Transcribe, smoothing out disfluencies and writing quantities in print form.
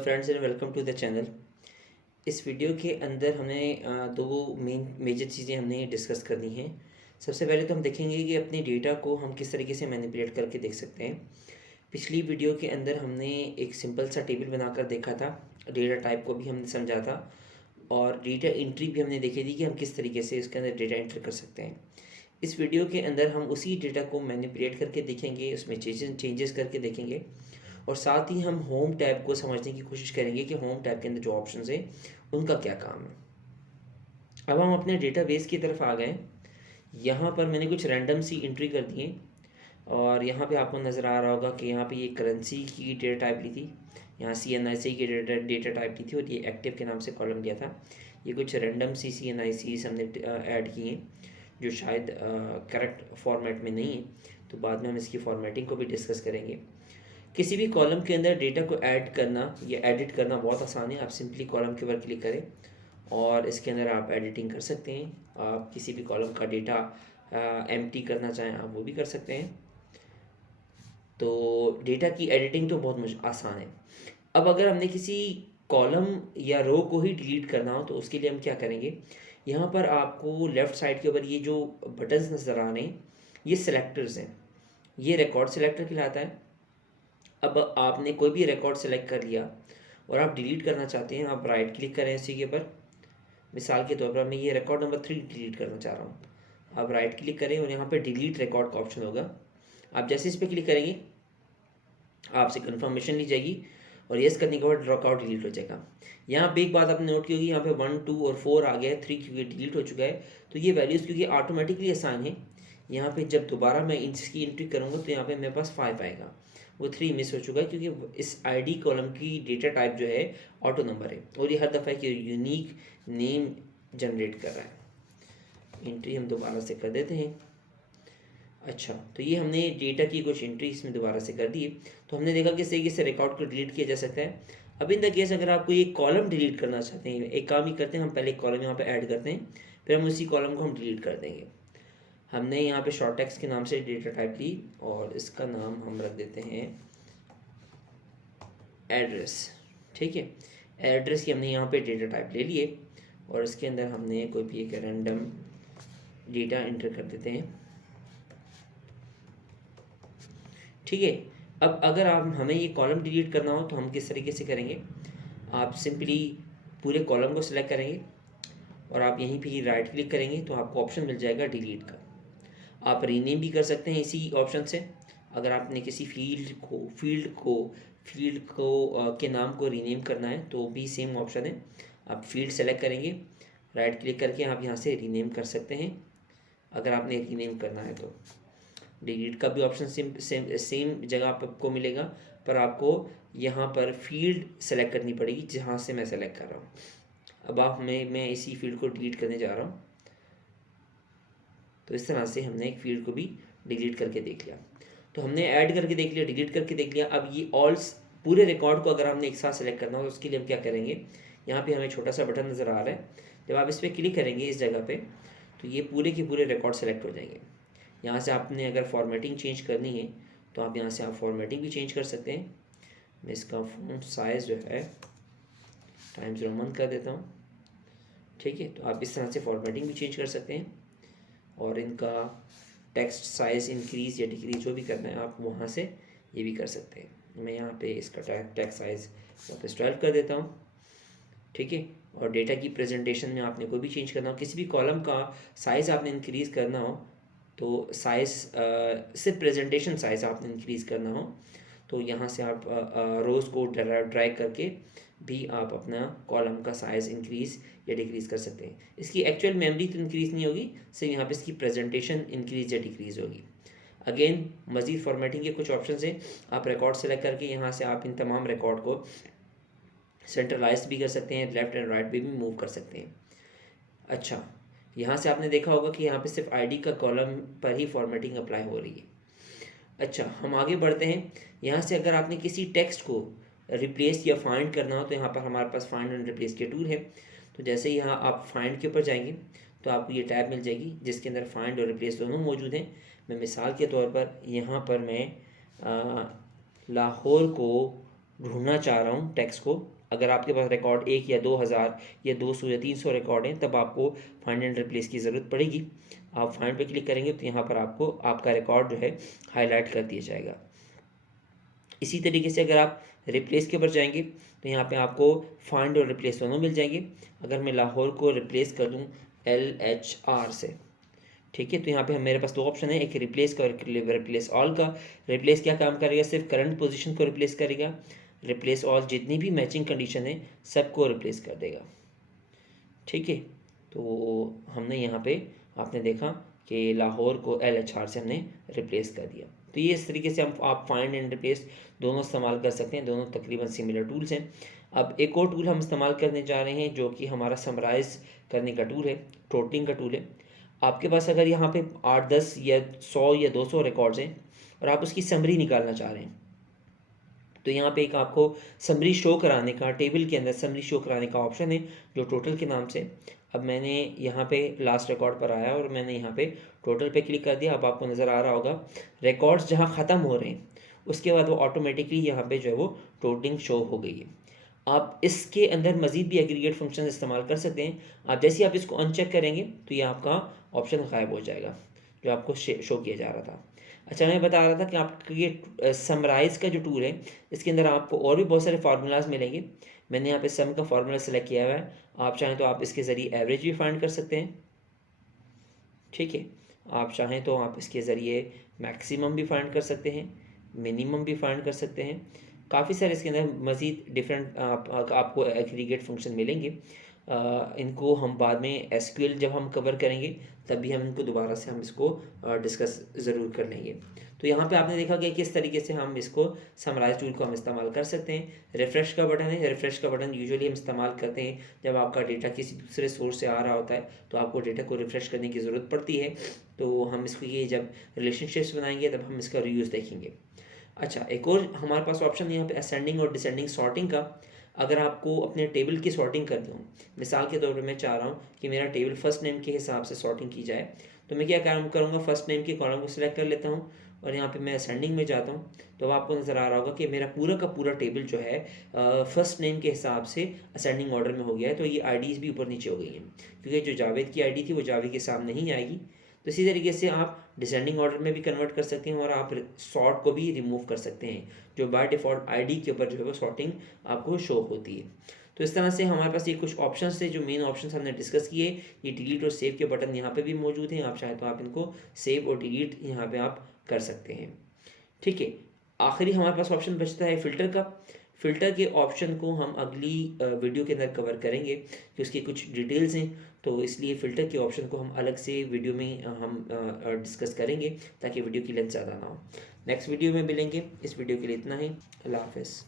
Friends and welcome to the channel. इस video के अंदर हमें दो मेजर चीज़ें हमने डिस्कस करनी हैं। सबसे पहले तो हम देखेंगे कि अपने डेटा को हम किस तरीके से मैनिपुलेट करके देख सकते हैं। पिछली वीडियो के अंदर हमने एक सिंपल सा टेबल बनाकर देखा था, डेटा टाइप को भी हमने समझा था और डेटा एंट्री भी हमने देखी थी कि हम किस तरीके से इसके अंदर डेटा एंटर कर सकते हैं। इस वीडियो के अंदर हम उसी डेटा को मैनिपुलेट करके देखेंगे, उसमें चेंजेस करके देखेंगे और साथ ही हम होम टैब को समझने की कोशिश करेंगे कि होम टैब के अंदर जो ऑप्शंस हैं उनका क्या काम है। अब हम अपने डेटाबेस की तरफ आ गए। यहाँ पर मैंने कुछ रैंडम सी एंट्री कर दी है और यहाँ पे आपको नज़र आ रहा होगा कि यहाँ पे ये करेंसी की डेटा टाइप ली थी, यहाँ CNIC की डेटा टाइप ली थी और ये एक्टिव के नाम से कॉलम लिया था। ये कुछ रैंडम सी CNICs हमने ऐड किए हैं जो शायद करेक्ट फॉर्मेट में नहीं है, तो बाद में हम इसकी फॉर्मेटिंग को भी डिस्कस करेंगे। किसी भी कॉलम के अंदर डेटा को ऐड करना या एडिट करना बहुत आसान है। आप सिंपली कॉलम के ऊपर क्लिक करें और इसके अंदर आप एडिटिंग कर सकते हैं। आप किसी भी कॉलम का डेटा एम्प्टी करना चाहें आप वो भी कर सकते हैं। तो डेटा की एडिटिंग तो बहुत आसान है। अब अगर हमने किसी कॉलम या रो को ही डिलीट करना हो तो उसके लिए हम क्या करेंगे, यहाँ पर आपको लेफ़्ट साइड के ऊपर ये जो बटन्स नज़र आ रहे हैं ये सिलेक्टर्स हैं। ये रिकॉर्ड सिलेक्टर कहलाता है। अब आपने कोई भी रिकॉर्ड सेलेक्ट कर लिया और आप डिलीट करना चाहते हैं, आप राइट क्लिक करें इसी के ऊपर। मिसाल के तौर पर मैं ये रिकॉर्ड नंबर 3 डिलीट करना चाह रहा हूँ। आप राइट क्लिक करें और यहाँ पे डिलीट रिकॉर्ड का ऑप्शन होगा। आप जैसे इस पर क्लिक करेंगे आपसे कन्फर्मेशन ली जाएगी और यस करने के बाद ड्रॉकआउट डिलीट हो जाएगा। यहाँ पे एक बात आपने नोट की होगी, यहाँ पे 1, 2 और 4 आ गया है, 3 क्योंकि डिलीट हो चुका है। तो ये वैल्यूज़ क्योंकि ऑटोमेटिकली असाइन है, यहाँ पे जब दोबारा मैं इसकी एंट्री करूँगा तो यहाँ पे मेरे पास 5 आएगा, वो 3 मिस हो चुका है क्योंकि इस ID कॉलम की डेटा टाइप जो है ऑटो नंबर है और ये हर दफ़ा एक यूनिक नेम जनरेट कर रहा है। एंट्री हम दोबारा से कर देते हैं। अच्छा, तो ये हमने डेटा की कुछ एंट्री इसमें दोबारा से कर दी। तो हमने देखा किस तरीके से रिकॉर्ड को डिलीट किया जा सकता है। अब इन द केस अगर आपको ये कॉलम डिलीट करना चाहते हैं, एक काम ही करते हैं, हम पहले एक कॉलम यहाँ पे ऐड करते हैं, फिर हम उसी कॉलम को हम डिलीट कर देंगे। हमने यहाँ पे शॉर्ट टेक्स्ट के नाम से डेटा टाइप ली और इसका नाम हम रख देते हैं एड्रेस। ठीक है, एड्रेस की हमने यहाँ पे डेटा टाइप ले लिए और इसके अंदर हमने कोई भी एक रैंडम डेटा एंटर कर देते हैं। ठीक है, अब अगर आप हमें ये कॉलम डिलीट करना हो तो हम किस तरीके से करेंगे, आप सिंपली पूरे कॉलम को सिलेक्ट करेंगे और आप यहीं पे राइट क्लिक करेंगे तो आपको ऑप्शन मिल जाएगा डिलीट का। आप रीनेम भी कर सकते हैं इसी ऑप्शन से। अगर आपने किसी फील्ड को के नाम को रीनेम करना है तो भी सेम ऑप्शन है। आप फील्ड सेलेक्ट करेंगे, राइट क्लिक करके आप यहाँ से रीनेम कर सकते हैं अगर आपने रीनेम करना है तो। डिलीट का भी ऑप्शन सेम जगह आपको मिलेगा, पर आपको यहाँ पर फील्ड सेलेक्ट करनी पड़ेगी जहाँ से मैं सेलेक्ट कर रहा हूँ। अब मैं इसी फील्ड को डिलीट करने जा रहा हूँ। तो इस तरह से हमने एक फील्ड को भी डिलीट करके देख लिया। तो हमने ऐड करके देख लिया, डिलीट करके देख लिया। अब ये ऑल पूरे रिकॉर्ड को अगर हमने एक साथ सेलेक्ट करना हो तो उसके लिए हम क्या करेंगे, यहाँ पे हमें छोटा सा बटन नज़र आ रहा है, जब आप इस पर क्लिक करेंगे इस जगह पे तो ये पूरे के पूरे रिकॉर्ड सेलेक्ट हो जाएंगे। यहाँ से आपने अगर फॉर्मेटिंग चेंज करनी है तो आप यहाँ से आप फॉर्मेटिंग भी चेंज कर सकते हैं। मैं इसका फ़ॉन्ट साइज़ जो है टाइम्स रोमन कर देता हूँ। ठीक है, तो आप इस तरह से फॉर्मेटिंग भी चेंज कर सकते हैं और इनका टेक्स्ट साइज़ इंक्रीज़ या डिक्रीज़ जो भी करना है आप वहाँ से ये भी कर सकते हैं। मैं यहाँ पे इसका टेक्स्ट साइज़ वापस 12 कर देता हूँ। ठीक है, और डेटा की प्रेजेंटेशन में आपने कोई भी चेंज करना हो, किसी भी कॉलम का साइज़ आपने इंक्रीज़ करना हो तो साइज़ सिर्फ प्रेजेंटेशन साइज़ आपने इंक्रीज़ करना हो तो यहाँ से आप रोज़ को ड्रैग करके भी आप अपना कॉलम का साइज़ इंक्रीज़ या डिक्रीज़ कर सकते हैं। इसकी एक्चुअल मेमोरी तो इंक्रीज़ नहीं होगी, सिर्फ यहाँ पे इसकी प्रेजेंटेशन इंक्रीज़ या डिक्रीज़ होगी। अगेन मज़ीद फॉर्मेटिंग के कुछ ऑप्शन हैं। आप रिकॉर्ड सेलेक्ट करके यहाँ से आप इन तमाम रिकॉर्ड को सेंट्रलाइज भी कर सकते हैं, लेफ़्ट एंड राइट भी मूव कर सकते हैं। अच्छा, यहाँ से आपने देखा होगा कि यहाँ पे सिर्फ ID का कॉलम पर ही फॉर्मेटिंग अप्लाई हो रही है। अच्छा, हम आगे बढ़ते हैं। यहाँ से अगर आपने किसी टेक्स्ट को रिप्लेस या फाइंड करना हो तो यहाँ पर हमारे पास फाइंड एंड रिप्लेस के टूल है। तो जैसे ही यहाँ आप फाइंड के ऊपर जाएंगे तो आपको ये टैब मिल जाएगी जिसके अंदर फाइंड और रिप्लेस दोनों मौजूद हैं। मैं मिसाल के तौर पर यहाँ पर मैं लाहौर को ढूंढना चाह रहा हूँ टेक्स्ट को, अगर आपके पास रिकॉर्ड 1 या 2000 या 200 या 300 रिकॉर्ड हैं, तब आपको फाइंड एंड रिप्लेस की ज़रूरत पड़ेगी। आप फाइंड पे क्लिक करेंगे तो यहाँ पर आपको आपका रिकॉर्ड जो है हाईलाइट कर दिया जाएगा। इसी तरीके से अगर आप रिप्लेस के ऊपर जाएंगे तो यहाँ पे आपको फाइंड और रिप्लेस दोनों मिल जाएंगे। अगर मैं लाहौर को रिप्लेस कर दूँ LHR से, ठीक है, तो यहाँ पे मेरे पास दो ऑप्शन है, एक रिप्लेस का और एक रिप्लेस ऑल का। रिप्लेस क्या काम करेगा, सिर्फ करंट पोजीशन को रिप्लेस करेगा। रिप्लेस ऑल जितनी भी मैचिंग कंडीशन है सबको रिप्लेस कर देगा। ठीक है, तो हमने यहाँ पे आपने देखा कि लाहौर को LHR से हमने रिप्लेस कर दिया। तो ये इस तरीके से हम आप फाइंड एंड रिप्लेस दोनों इस्तेमाल कर सकते हैं, दोनों तकरीबन सिमिलर टूल्स हैं। अब एक और टूल हम इस्तेमाल करने जा रहे हैं जो कि हमारा समराइज़ करने का टूल है, टोटलिंग का टूल है। आपके पास अगर यहाँ पे 8-10 या 100 या 200 रिकॉर्ड्स हैं और आप उसकी समरी निकालना चाह रहे हैं, तो यहाँ पे एक आपको समरी शो कराने का, टेबल के अंदर समरी शो कराने का ऑप्शन है जो टोटल के नाम से। अब मैंने यहाँ पे लास्ट रिकॉर्ड पर आया और मैंने यहाँ पे टोटल पे क्लिक कर दिया। अब आपको नज़र आ रहा होगा रिकॉर्ड्स जहाँ ख़त्म हो रहे हैं उसके बाद वो ऑटोमेटिकली यहाँ पे जो है वो टोटलिंग शो हो गई है। आप इसके अंदर मज़ीद भी एग्रीगेट फंक्शन इस्तेमाल कर सकते हैं। आप जैसे ही आप इसको अनचेक करेंगे तो ये आपका ऑप्शन गायब हो जाएगा जो आपको शो किया जा रहा था। अच्छा, मैं बता रहा था कि आपका ये समराइज़ का जो टूल है इसके अंदर आपको और भी बहुत सारे फार्मूलाज मिलेंगे। मैंने यहाँ पे सम का फार्मूला सेलेक्ट किया हुआ है। आप चाहें तो आप इसके ज़रिए एवरेज भी फाइंड कर सकते हैं। ठीक है, आप चाहें तो आप इसके ज़रिए मैक्सिमम भी फाइंड कर सकते हैं, मिनिमम भी फाइंड कर सकते हैं। काफ़ी सारे इसके अंदर मज़ीद डिफरेंट आपको एग्रीगेट फंक्शन मिलेंगे। इनको हम बाद में SQL जब हम कवर करेंगे तब भी हम इनको दोबारा से हम इसको डिस्कस ज़रूर कर लेंगे। तो यहाँ पे आपने देखा कि किस तरीके से हम इसको समराइज टूल को हम इस्तेमाल कर सकते हैं। रिफ़्रेश का बटन है, रिफ़्रेश का बटन यूजुअली हम इस्तेमाल करते हैं जब आपका डेटा किसी दूसरे सोर्स से आ रहा होता है तो आपको डेटा को रिफ़्रेश करने की ज़रूरत पड़ती है। तो हम इसको ये जब रिलेशनशिप्स बनाएंगे तब हम इसका रीयूज़ देखेंगे। अच्छा, एक और हमारे पास ऑप्शन यहाँ पे असेंडिंग और डिसेंडिंग सॉर्टिंग का। अगर आपको अपने टेबल की सॉर्टिंग करनी हो, मिसाल के तौर पे मैं चाह रहा हूँ कि मेरा टेबल फर्स्ट नेम के हिसाब से सॉर्टिंग की जाए, तो मैं क्या काम करूँगा, फर्स्ट नेम के कॉलम को सिलेक्ट कर लेता हूँ और यहाँ पे मैं असेंडिंग में जाता हूँ। तो अब आपको नज़र आ रहा होगा कि मेरा पूरा का पूरा टेबल जो है फर्स्ट नेम के हिसाब से असेंडिंग ऑर्डर में हो गया है। तो ये IDs भी ऊपर नीचे हो गई हैं क्योंकि जो जावेद की ID थी वो जावेद के सामने नहीं आएगी। तो इसी तरीके से आप डिसेंडिंग ऑर्डर में भी कन्वर्ट कर सकते हैं और आप सॉर्ट को भी रिमूव कर सकते हैं जो बाय डिफ़ॉल्ट ID के ऊपर जो है वो सॉर्टिंग आपको शो होती है। तो इस तरह से हमारे पास ये कुछ ऑप्शंस थे जो मेन ऑप्शंस हमने डिस्कस किए। ये डिलीट और सेव के बटन यहाँ पे भी मौजूद हैं, आप चाहें तो आप इनको सेव और डिलीट यहाँ पे आप कर सकते हैं। ठीक है, आखिरी हमारे पास ऑप्शन बचता है फ़िल्टर का। फ़िल्टर के ऑप्शन को हम अगली वीडियो के अंदर कवर करेंगे कि उसकी कुछ डिटेल्स हैं, तो इसलिए फ़िल्टर के ऑप्शन को हम अलग से वीडियो में हम डिस्कस करेंगे ताकि वीडियो की लेंथ ज़्यादा ना हो। नेक्स्ट वीडियो में मिलेंगे। इस वीडियो के लिए इतना ही। अल्लाह हाफ़िज़।